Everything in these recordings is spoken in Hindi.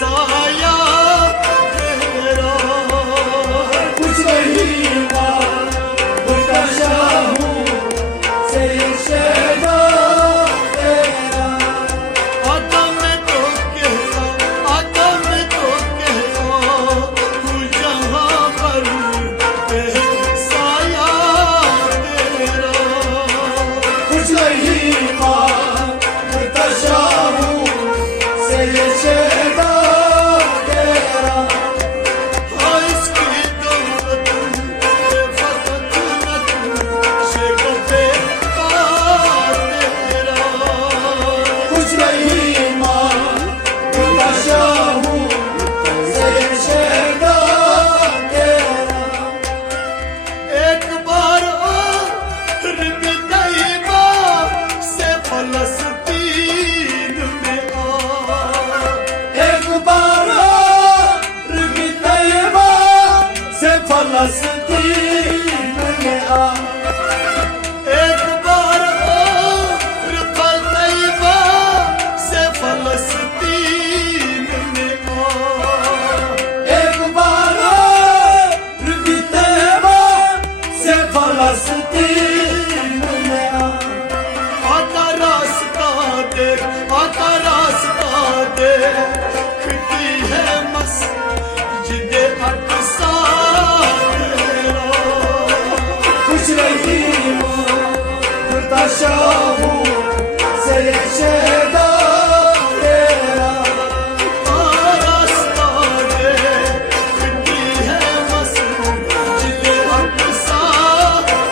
साया तेरा। कुछ नहीं मांगता शाहू से शहदा तेरा। आता मैं तो कहता तू जहाँ पर साया तेरा। कुछ नहीं मांगता शाहू से शहदा तेरा। हाँ इसकी दौलत ये फकत न तू शेकफे तेरा। कुछ नहीं मांगता शाहू से शहदा तेरा। एक बार और भी तैयबा से फलस्तीन में आ। एक बार और भी तैयबा से फलस्तीन में आ। एक बार और तैयबा से फलस्तीन में आ। एक बार और भी तैयबा से फलस्तीन में आ। आता रास्ता देखती है मस्जिद अक़सा तेरा। कुछ नहीं मांगता शाहू से शहदा तेरा। रास्ता देखती है मस्जिद अक़सा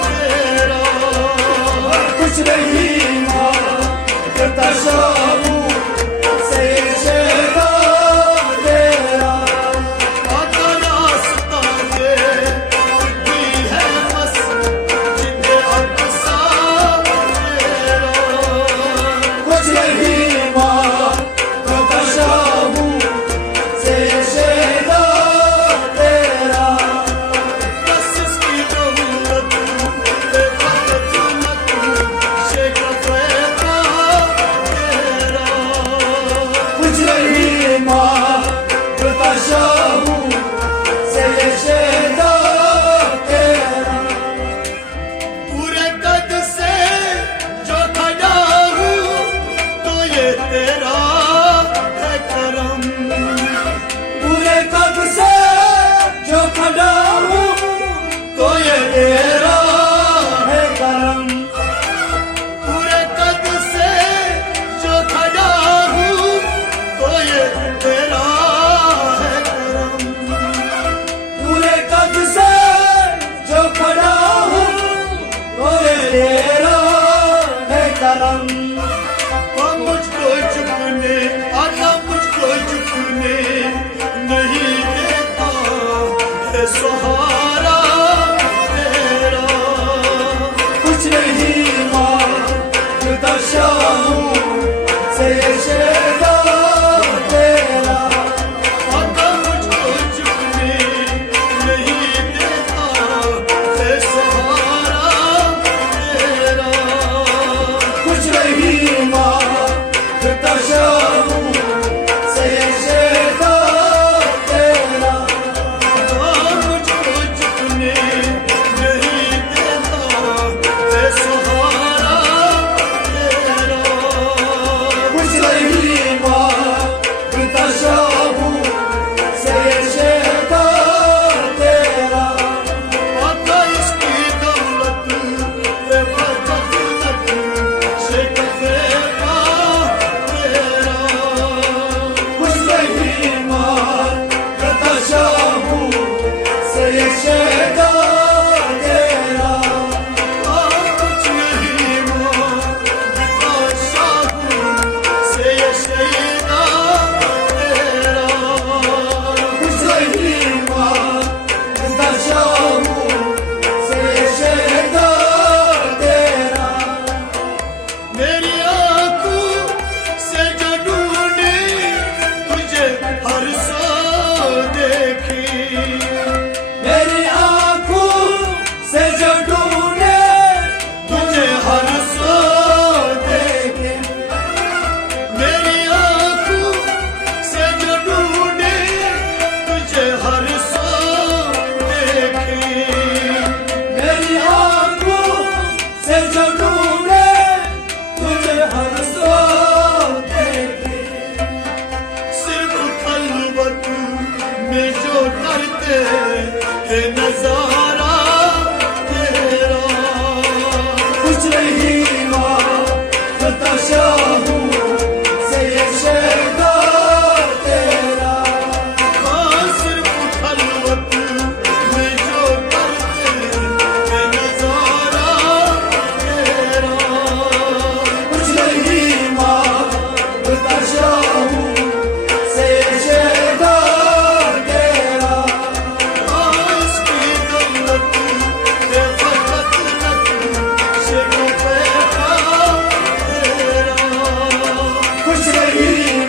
तेरा। कुछ नहीं मांगता शाहू से शहदा तेरा। आता रास्ता देखती है मस्जिद अक़सा तेरा। कुछ नहीं मांगता शाहू से शहदा तेरा। बस इसकी दौलत ये फकत न तू शेकफे तेरा। कुछ नहीं मांगता शाहू से शहदा तेरा। पूरे कद से जो खड़ा हूँ तो ये तेरा है करम। पूरे कद से जो खड़ा हूँ तो ये तेरा है करम। पूरे कद से जो खड़ा हूँ तो ये तेरा है करम।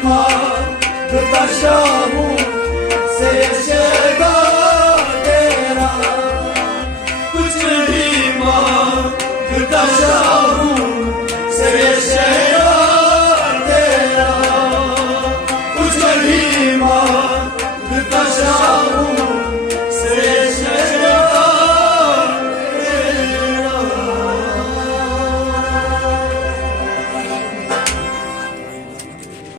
माँ, गता शाहू से शेदा